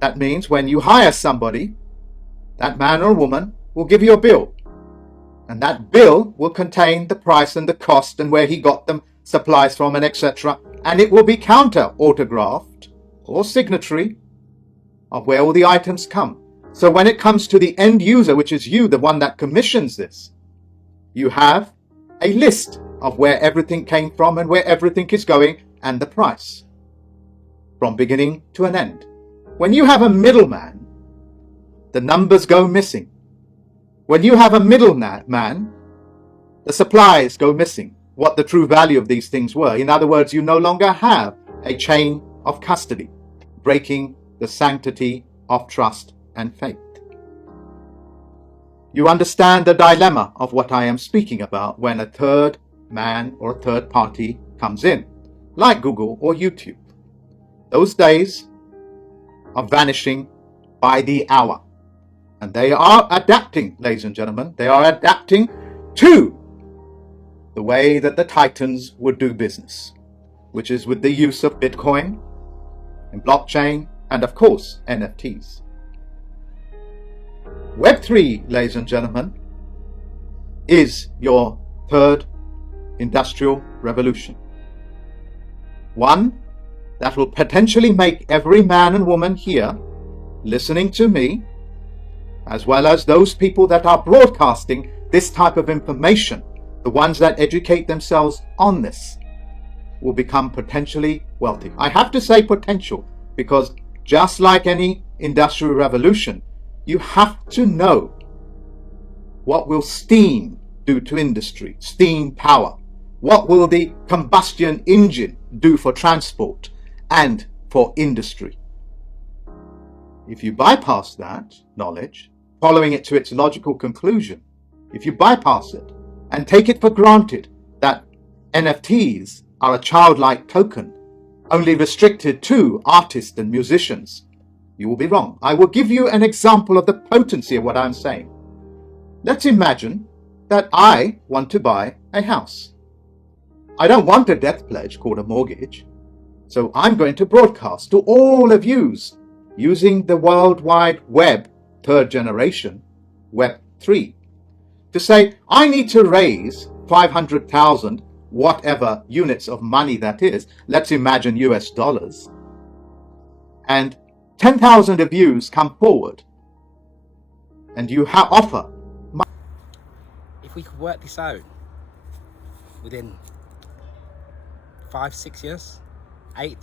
That means when you hire somebody, that man or woman will give you a bill. And that bill will contain the price and the cost and where he got them supplies from and etc. And it will be counter-autographed or signatory of where all the items come. So when it comes to the end user, which is you, the one that commissions this, you have a list of where everything came from and where everything is going and the price from beginning to an end. When you have a middleman, the numbers go missing. When you have a middleman, the supplies go missing, what the true value of these things were. In other words, you no longer have a chain of custody, breaking the sanctity of trust and faith. You understand the dilemma of what I am speaking about when a third man or a third party comes in, like Google or YouTube. Those days are vanishing by the hour. And they are adapting, ladies and gentlemen. They are adapting to the way that the Titans would do business, which is with the use of Bitcoin and blockchain and, of course, NFTs. Web3, ladies and gentlemen, is your third industrial revolution. One that will potentially make every man and woman here listening to me, as well as those people that are broadcasting this type of information, the ones that educate themselves on this, will become potentially wealthy. I have to say potential because just like any industrial revolution, you have to know what will steam do to industry, steam power. What will the combustion engine do for transport and for industry? If you bypass that knowledge, following it to its logical conclusion, if you bypass it and take it for granted that NFTs are a childlike token only restricted to artists and musicians, you will be wrong. I will give you an example of the potency of what I'm saying. Let's imagine that I want to buy a house. I don't want a death pledge called a mortgage, so I'm going to broadcast to all of you using the World Wide Web, third generation, Web 3, to say, I need to raise 500,000 whatever units of money that is, let's imagine US dollars, and 10,000 of you come forward and you offer. If we could work this out within 5-6 years, 8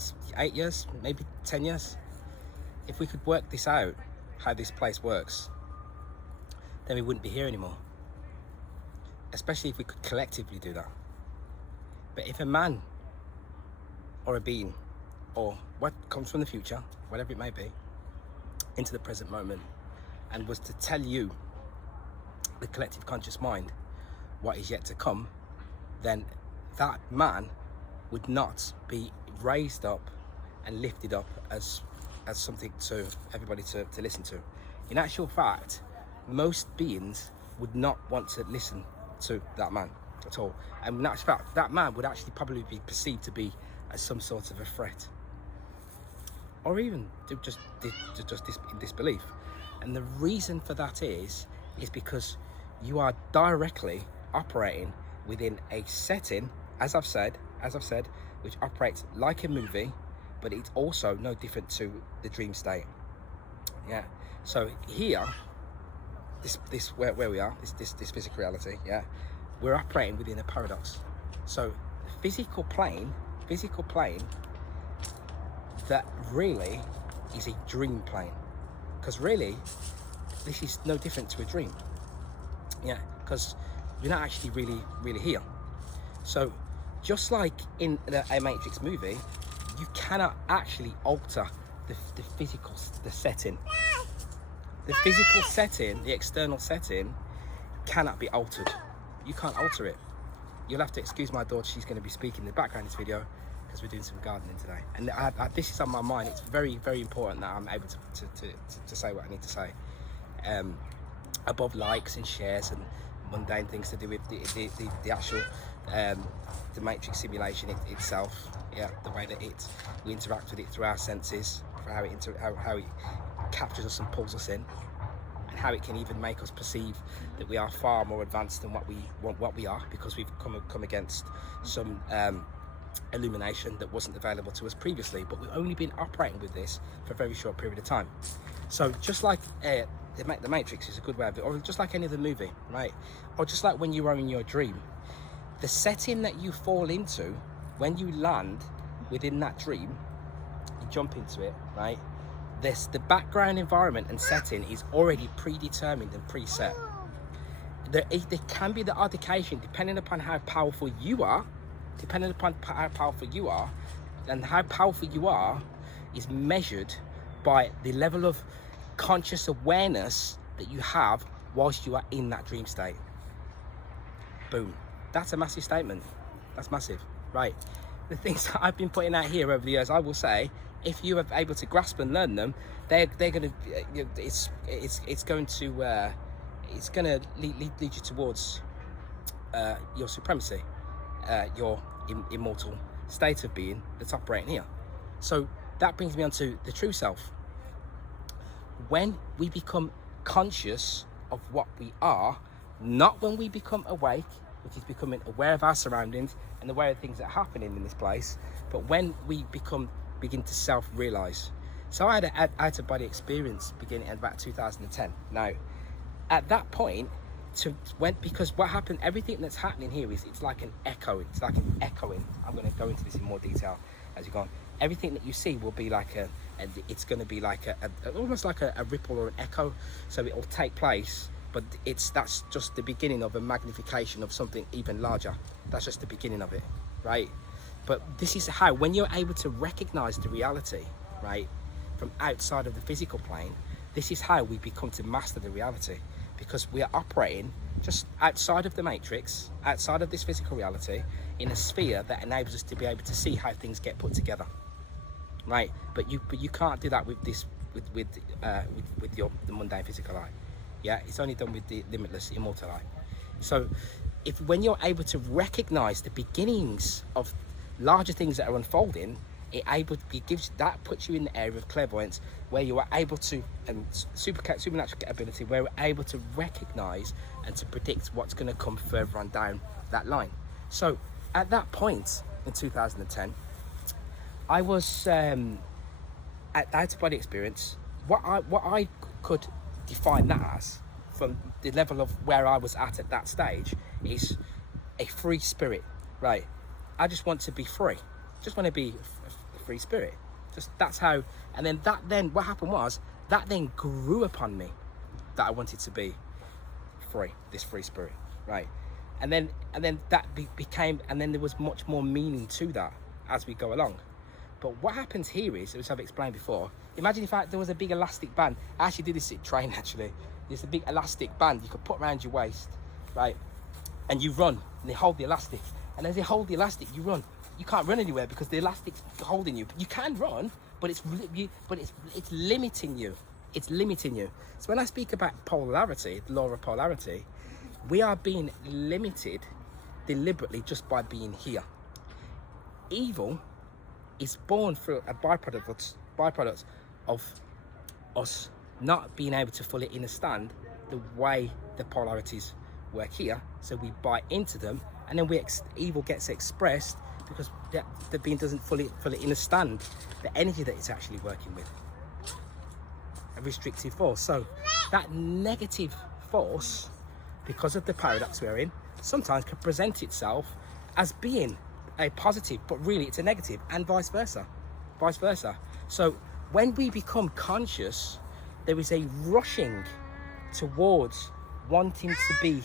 years, maybe 10 years, if we could work this out, how this place works, then we wouldn't be here anymore. Especially if we could collectively do that. But if a man or a being or what comes from the future, whatever it may be, into the present moment and was to tell you, the collective conscious mind, what is yet to come, then that man would not be raised up and lifted up as something to everybody to listen to. In actual fact, most beings would not want to listen to that man at all. And in actual fact, that man would actually probably be perceived to be as some sort of a threat, or even just in disbelief. And the reason for that is because you are directly operating within a setting, as I've said, which operates like a movie, but it's also no different to the dream state. Yeah. So here, this where we are, this physical reality, yeah, we're operating within a paradox. So physical plane that really is a dream plane, because really this is no different to a dream. Yeah, because we're not actually really here. So just like in a Matrix movie, you cannot actually alter the physical, the setting. The physical setting, the external setting, cannot be altered. You can't alter it. You'll have to excuse my daughter, she's going to be speaking in the background of this video because we're doing some gardening today. And this is on my mind. It's very, very important that I'm able to say what I need to say. Above likes and shares and mundane things to do with the actual the Matrix simulation itself, yeah, the way that we interact with it through our senses, for how it captures us and pulls us in, and how it can even make us perceive that we are far more advanced than what we are, because we've come against some illumination that wasn't available to us previously. But we've only been operating with this for a very short period of time. So just like the Matrix is a good way of it, or just like any other movie, right? Or just like when you are in your dream, the setting that you fall into when you land within that dream, you jump into it, right? The background environment and setting is already predetermined and preset. There can be the odd occasion, depending upon how powerful you are, and how powerful you are is measured by the level of conscious awareness that you have whilst you are in that dream state. Boom. That's a massive statement. That's massive, right? The things that I've been putting out here over the years, I will say, if you are able to grasp and learn them, they're going to, it's going to lead you towards your supremacy, your immortal state of being that's operating here. So that brings me on to the true self. When we become conscious of what we are, not when we become awake, which is becoming aware of our surroundings and aware of things that are happening in this place, but when we begin to self-realize. So I had an out-of-body experience beginning at about 2010. Now, at that point, because what happened, everything that's happening here it's like an echo. It's like an echoing. I'm going to go into this in more detail as you go on. Everything that you see will be like it's going to be like almost like a ripple or an echo. So it will take place, but that's just the beginning of a magnification of something even larger. That's just the beginning of it, right? But this is how, when you're able to recognize the reality, right, from outside of the physical plane, this is how we become to master the reality, because we are operating just outside of the matrix, outside of this physical reality, in a sphere that enables us to be able to see how things get put together, right? But you can't do that with this with the mundane physical eye. Yeah, it's only done with the limitless immortal eye. So when you're able to recognize the beginnings of larger things that are unfolding, puts you in the area of clairvoyance, where you are able to, and supernatural ability, where we're able to recognize and to predict what's going to come further on down that line. So at that point in 2010, I was at out-of-body experience. What I could define that as, from the level of where I was at that stage, is a free spirit, right? I just want to be free. Just want to be a free spirit. Just that's how. And then what happened was that then grew upon me that I wanted to be free, this free spirit, right? And then that became, and then there was much more meaning to that as we go along. But what happens here is, as I've explained before, imagine if there was a big elastic band. I actually did this at train, actually. There's a big elastic band you could put around your waist, right? And you run, and they hold the elastic. And as they hold the elastic, you run. You can't run anywhere because the elastic's holding you. You can run, but it's limiting you. It's limiting you. So when I speak about polarity, the law of polarity, we are being limited deliberately just by being here. Evil is born through a byproduct of us not being able to fully understand the way the polarities work here. So we buy into them, and then evil gets expressed because the being doesn't fully understand the energy that it's actually working with. A restrictive force. So that negative force, because of the paradox we're in, sometimes can present itself as being a positive, but really it's a negative, and vice versa. So when we become conscious, there is a rushing towards wanting to be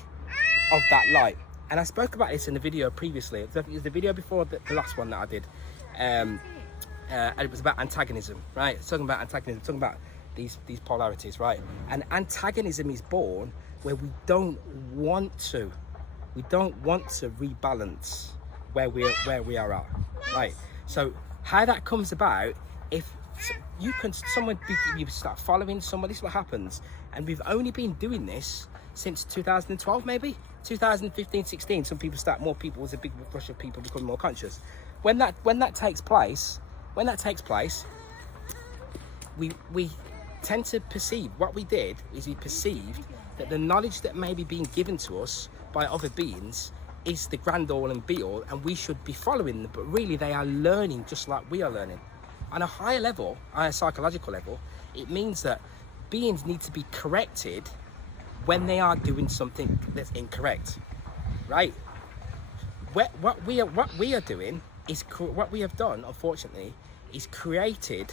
of that light. And I spoke about this in the video previously. It was the video before the last one that I did. And it was about antagonism, right? It's talking about antagonism, talking about these polarities, right? And antagonism is born where we don't want to rebalance where we are at, right? So how that comes about, if you start following someone, this is what happens. And we've only been doing this since 2012, maybe 2015, 16. More people, there's a big rush of people becoming more conscious. When that takes place, we tend to perceive, what we did is we perceived that the knowledge that may be being given to us by other beings is the grand all and be all, and we should be following them, but really they are learning just like we are learning. On a higher level, on a psychological level, it means that beings need to be corrected when they are doing something that's incorrect, right? What we are doing is, what we have done, unfortunately, is created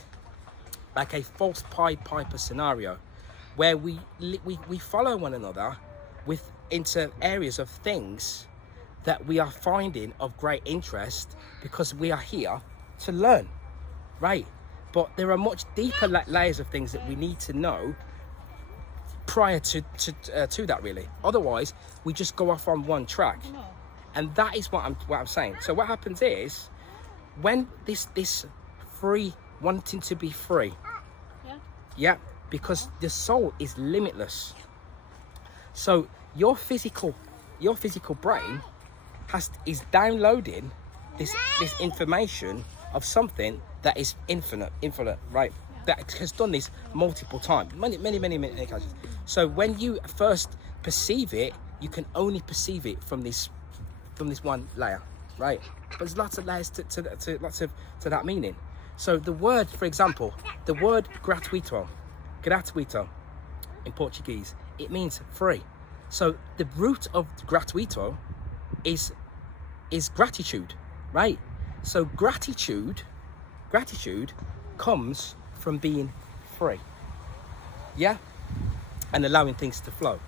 like a false Pied Piper scenario, where we follow one another into areas of things that we are finding of great interest because we are here to learn, right? But there are much deeper layers of things that we need to know prior to that, really. Otherwise, we just go off on one track, and that is what I'm saying. So what happens is, when this free, wanting to be free, yeah, because the soul is limitless. So your physical brain is downloading this information of something that is infinite, right? That has done this multiple times, many occasions. So when you first perceive it, you can only perceive it from this one layer, right? But there's lots of layers to that meaning. So the word, for example, the word gratuito in Portuguese, it means free. So the root of gratuito is gratitude, right? So gratitude comes from being free, yeah, and allowing things to flow.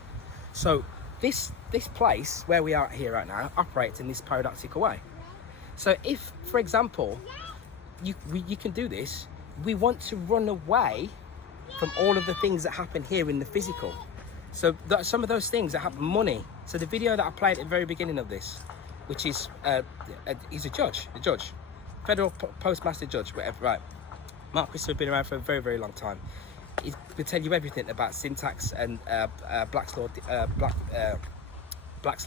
So this place where we are here right now operates in this paradoxical way. So if, for example, you can do this, we want to run away from all of the things that happen here in the physical. So some of those things that happen, money. So the video that I played at the very beginning of this, which is he's a judge, federal postmaster judge, whatever, right? Mark Christopher has been around for a very, very long time. He will tell you everything about syntax and Black's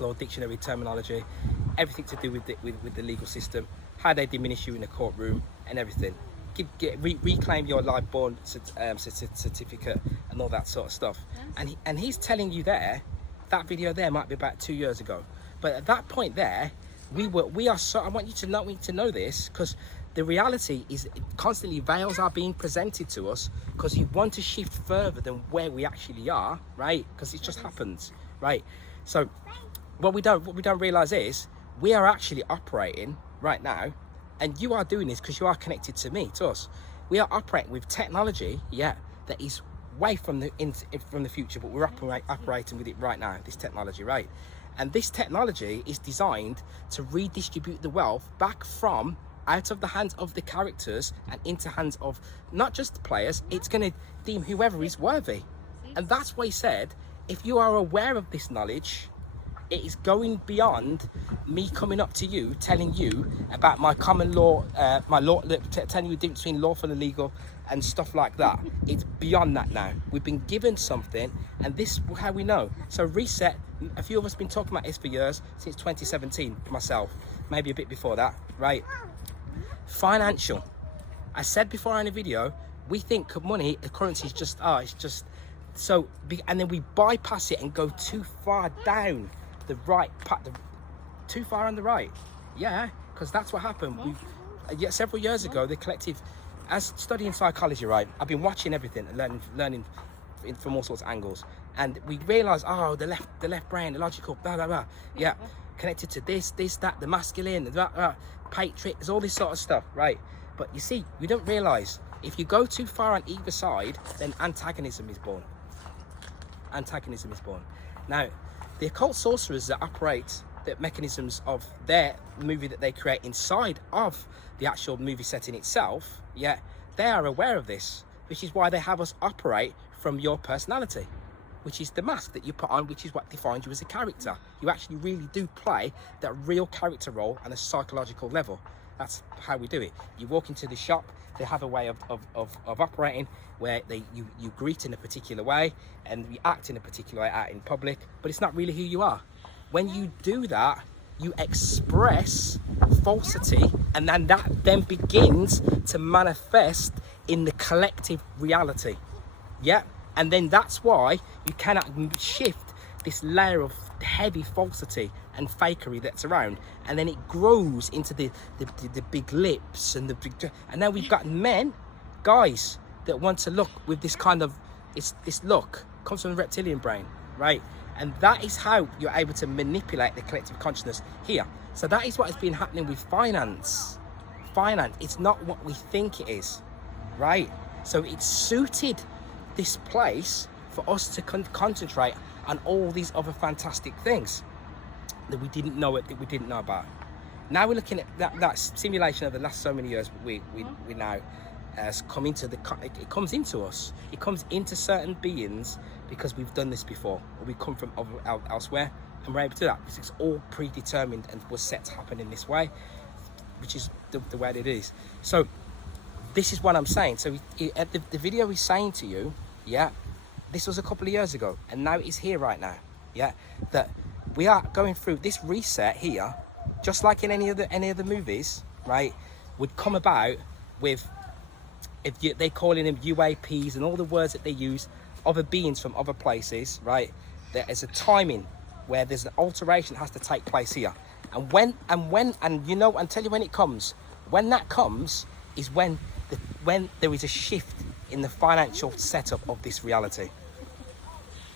Law dictionary terminology, everything to do with the legal system, how they diminish you in a courtroom and everything. Reclaim your live-born certificate and all that sort of stuff. And he's telling you there, that video there might be about 2 years ago. But at that point there, we are so, I want you to know this, because the reality is constantly veils are being presented to us because you want to shift further than where we actually are, right? Because it just happens, right? So what we don't realize is we are actually operating right now, and you are doing this because you are connected to me, to us. We are operating with technology, yeah, that is way from the future, but we're operating with it right now, this technology, right? And this technology is designed to redistribute the wealth back from out of the hands of the characters and into hands of not just the players. It's going to deem whoever is worthy. And that's why he said, if you are aware of this knowledge, it is going beyond me coming up to you, telling you about my common law, telling you the difference between lawful and illegal and stuff like that. It's beyond that now. We've been given something, and this is how we know. So reset, a few of us have been talking about this for years, since 2017, myself, maybe a bit before that, right? Financial. I said before in a video, we think money, currency is just, it's just, so, and then we bypass it and go too far down the right path, too far on the right, yeah, because that's what happened. Several years ago, the collective, as studying psychology, right, I've been watching everything and learning from all sorts of angles, and we realize, the left brain, the logical, blah blah blah, yeah, connected to this, that, the masculine, the patriot, there's all this sort of stuff, right? But you see, we don't realize if you go too far on either side, then antagonism is born. Now, the occult sorcerers that operate the mechanisms of their movie that they create inside of the actual movie setting itself, yeah, they are aware of this, which is why they have us operate from your personality, which is the mask that you put on, which is what defines you as a character. You actually really do play that real character role on a psychological level. That's how we do it. You walk into the shop, they have a way of operating where you greet in a particular way and you act in a particular way out in public, but it's not really who you are. When you do that, you express falsity, and then that then begins to manifest in the collective reality. Yeah, and then that's why you cannot shift this layer of heavy falsity and fakery that's around, and then it grows into the big lips and the big, and now we've got men, guys, that want to look with this kind of, this look comes from the reptilian brain, right? And that is how you're able to manipulate the collective consciousness here. So that is what has been happening with finance. It's not what we think it is, right? So it's suited this place for us to concentrate on all these other fantastic things that we didn't know about. Now we're looking at that simulation of the last so many years. We now has come into it comes into us. It comes into certain beings because we've done this before, or we come from elsewhere, and we're able to do that because it's all predetermined and was set to happen in this way, which is the way it is. So this is what I'm saying. So at the video he's saying to you, yeah, this was a couple of years ago, and now it's here right now. Yeah, that we are going through this reset here, just like in any of the movies, right? Would come about with, they calling them UAPs and all the words that they use, other beings from other places, right? There is a timing where there's an alteration that has to take place here, and you know, and tell you when it comes. When that comes is when there is a shift in the financial setup of this reality.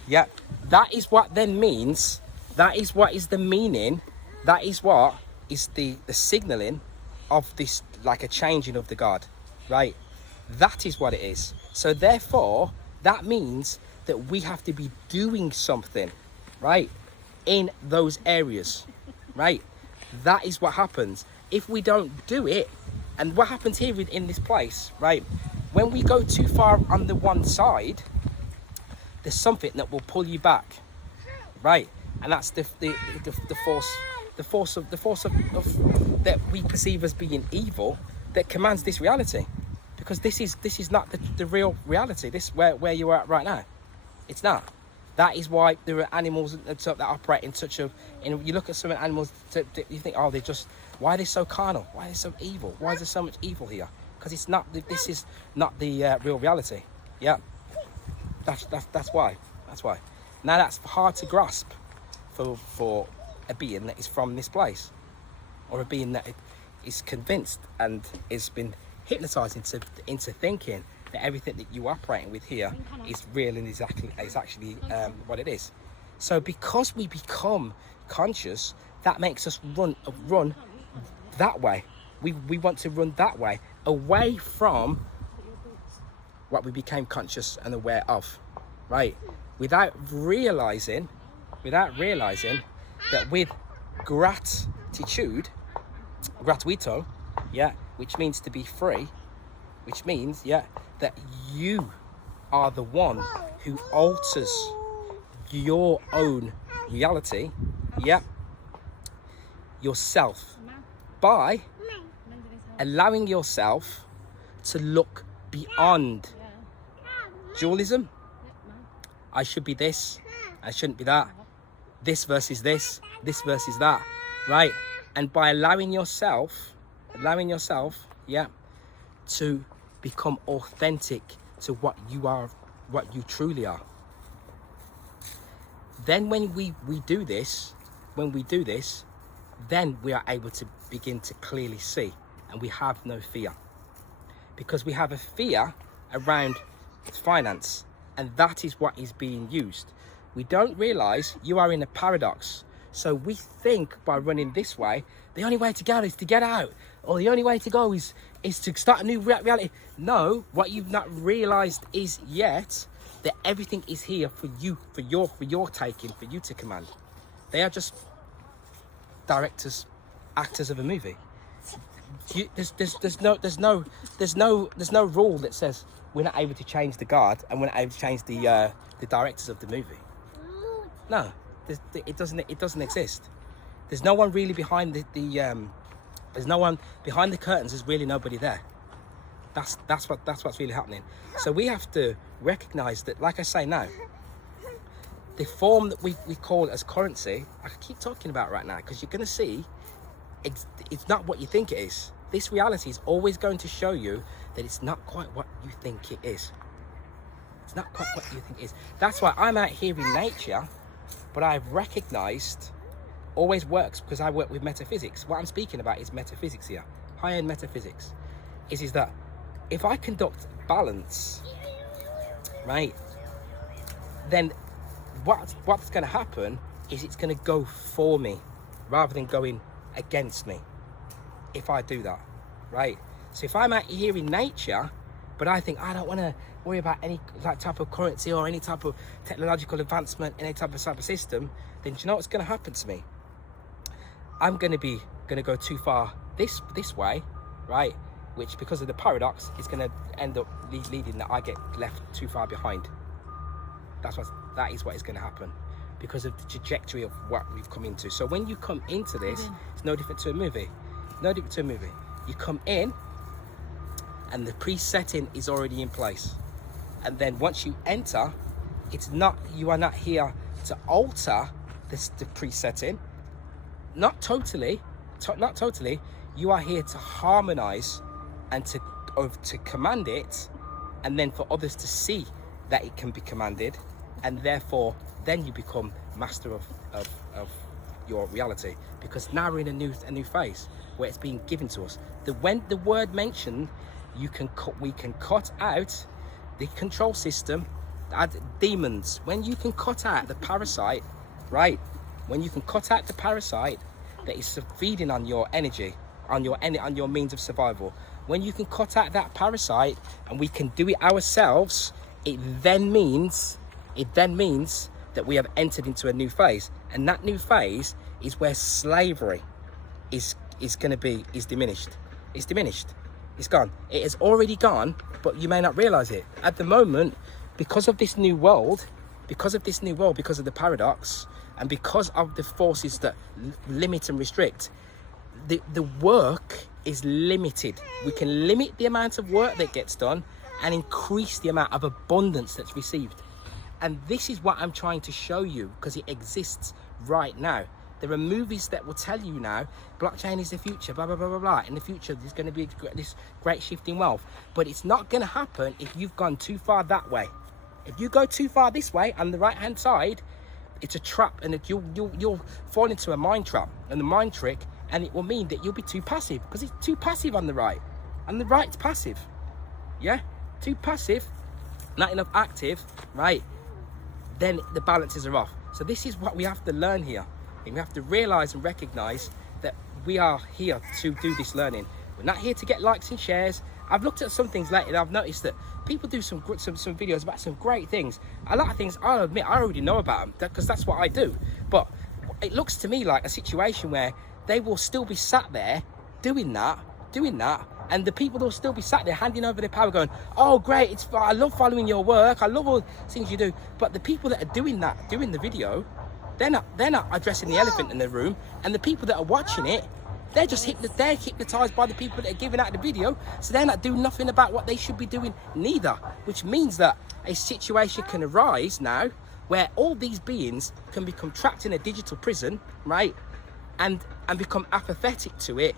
Yeah, that is what then means. That is what is the meaning. That is what is the signaling of this, like a changing of the guard, right? That is what it is. So therefore, that means that we have to be doing something, right, in those areas, right? That is what happens if we don't do it. And what happens here in this place, right? When we go too far on the one side, there's something that will pull you back, right? And that's the force of that we perceive as being evil that commands this reality, because this is not the real reality. This where you are at right now, it's not. That is why there are animals that operate in such a. And you look at some animals, you think, oh, why are they so carnal? Why are they so evil? Why is there so much evil here? Because it's not. This is not the real reality. Yeah, that's why. That's why. Now that's hard to grasp for a being that is from this place, or a being that is convinced and has been hypnotized into thinking that everything that you're operating with here is real and is actually what it is. So because we become conscious, that makes us run that way. We want to run that way, away from what we became conscious and aware of, right? Without realizing that with gratuito, yeah, which means to be free, which means, yeah, that you are the one who alters your own reality, yeah, yourself, by allowing yourself to look beyond dualism. I should be this, I shouldn't be that, this versus this versus that, right? And by allowing yourself, yeah, to become authentic to what you are, what you truly are. Then when we do this, then we are able to begin to clearly see, and we have no fear, because we have a fear around finance, and that is what is being used. We don't realize you are in a paradox. So we think by running this way, the only way to go is to get out, or the only way to go is to start a new reality. No, what you've not realized is yet that everything is here for you, for your taking, for you to command. They are just directors, actors of a movie. There's no rule that says we're not able to change the guard and we're not able to change the directors of the movie. No, it doesn't exist. There's no one really behind there's no one behind the curtains. There's really nobody there. That's what's really happening. So we have to recognize that, like I say now, the form that we call as currency, I keep talking about right now, because you're going to see it's not what you think it is. This reality is always going to show you that it's not quite what you think it is. It's not quite what you think it is. That's why I'm out here in nature, but I've recognized always works because I work with metaphysics. What I'm speaking about is metaphysics here, high-end metaphysics. Is that if I conduct balance, right, then what's going to happen is it's going to go for me rather than going against me if I do that, right? So if I'm out here in nature, but I think I don't want to worry about any type of currency or any type of technological advancement in any type of system, then do you know what's going to happen to me? I'm going to go too far this way, right? Which, because of the paradox, is going to end up leading that I get left too far behind. That is what is going to happen because of the trajectory of what we've come into. So when you come into this, it's no different to a movie. No different to a movie. You come in, and the pre-setting is already in place. And then once you enter, you are not here to alter the pre-setting. Not totally. You are here to harmonize and to command it, and then for others to see that it can be commanded, and therefore then you become master of your reality, because now we're in a new phase where it's being given to us. When the word mentioned, we can cut out the control system, demons. When you can cut out the parasite, right? When you can cut out the parasite that is feeding on your energy, on your means of survival, when you can cut out that parasite and we can do it ourselves, it then means that we have entered into a new phase, and that new phase is where slavery is diminished. It's diminished. It's gone. It has already gone, but you may not realize it at the moment because of this new world, because of the paradox, and because of the forces that limit and restrict. The work is limited. We can limit the amount of work that gets done and increase the amount of abundance that's received. And this is what I'm trying to show you, because it exists right now. There are movies that will tell you now, blockchain is the future, blah, blah, blah, blah, blah. In the future, there's going to be this great shift in wealth. But it's not going to happen if you've gone too far that way. If you go too far this way, on the right-hand side, it's a trap, and you'll fall into a mind trap and the mind trick, and it will mean that you'll be too passive, because it's too passive on the right. And the right's passive. Yeah? Too passive, not enough active, right? Then the balances are off. So this is what we have to learn here. And we have to realize and recognize that we are here to do this learning. We're not here to get likes and shares. I've looked at some things lately and I've noticed that people do some videos about some great things. A lot of things, I'll admit, I already know about them because that's what I do. But it looks to me like a situation where they will still be sat there doing that, and the people will still be sat there handing over their power going, oh great, I love following your work, I love all the things you do. But the people that are doing the video, they're not addressing the elephant in the room, and the people that are watching it, they're just hypnotized by the people that are giving out the video, so they're not doing nothing about what they should be doing neither. Which means that a situation can arise now where all these beings can become trapped in a digital prison, right, and become apathetic to it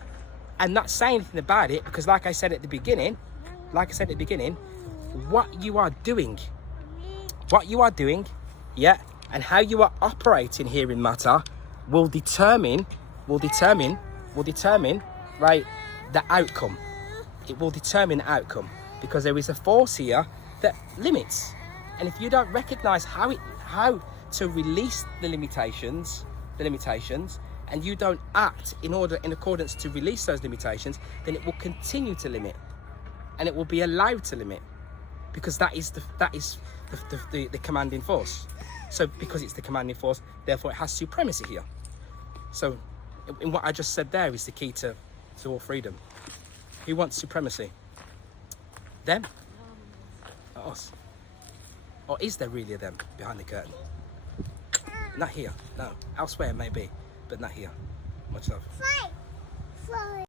and not say anything about it, because like I said at the beginning, what you are doing, yeah, and how you are operating here in matter will determine, right, the outcome. It will determine the outcome, because there is a force here that limits. And if you don't recognize how to release the limitations, and you don't act in accordance to release those limitations, then it will continue to limit, and it will be allowed to limit, because that is the commanding force. So because it's the commanding force, therefore it has supremacy here. So in what I just said there is the key to all freedom. Who wants supremacy? Them? Or us? Or is there really a them behind the curtain? Not here, no. Elsewhere maybe, but not here. Much love.